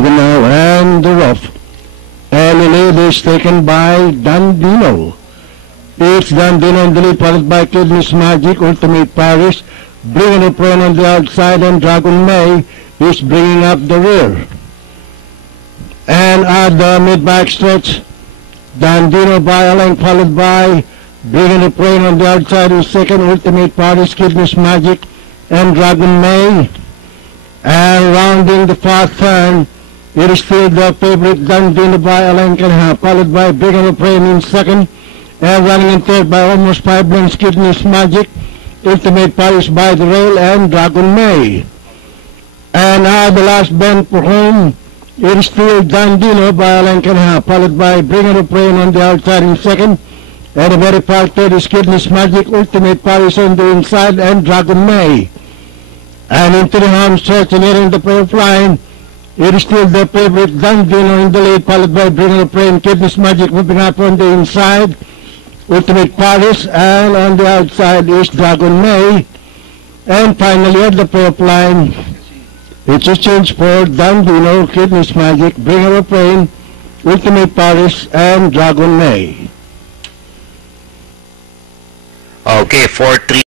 Dragon now and the rough. And the lead is taken by Dandino. It's Dandino in the lead, followed by Kidney's Magic, Ultimate Paris, bringing the prone on the outside, and Dragon May is bringing up the rear. And at the mid-back stretch, Dandino by a length, followed by bringing the prone on the outside is second, Ultimate Paris, Kidney's Magic, and Dragon May. And rounding the far turn, it is still the favorite Dandino by a length and a half, followed by bringing the prone in second, and running in third by almost 5 lengths, Kidney's Magic, Ultimate Paris by the rail, and Dragon May. And now the last bend for home, it is still Dandino by a length and a half, followed by Bringing the Prey on the outside in second, and a very far third is Kidney's Magic, Ultimate Paris on the inside, and Dragon May. And into the home stretch and nearing the playoff line, it is still the favorite Dandino in the lead, followed by Bringing the Prey and Kidney's Magic moving up on the inside, Ultimate Paris, and on the outside is Dragon May. And finally at the playoff line, it's a change for Dandino, Kidney's Magic, Bringer of Rain, Ultimate Paris, and Dragon May. Okay, 4-3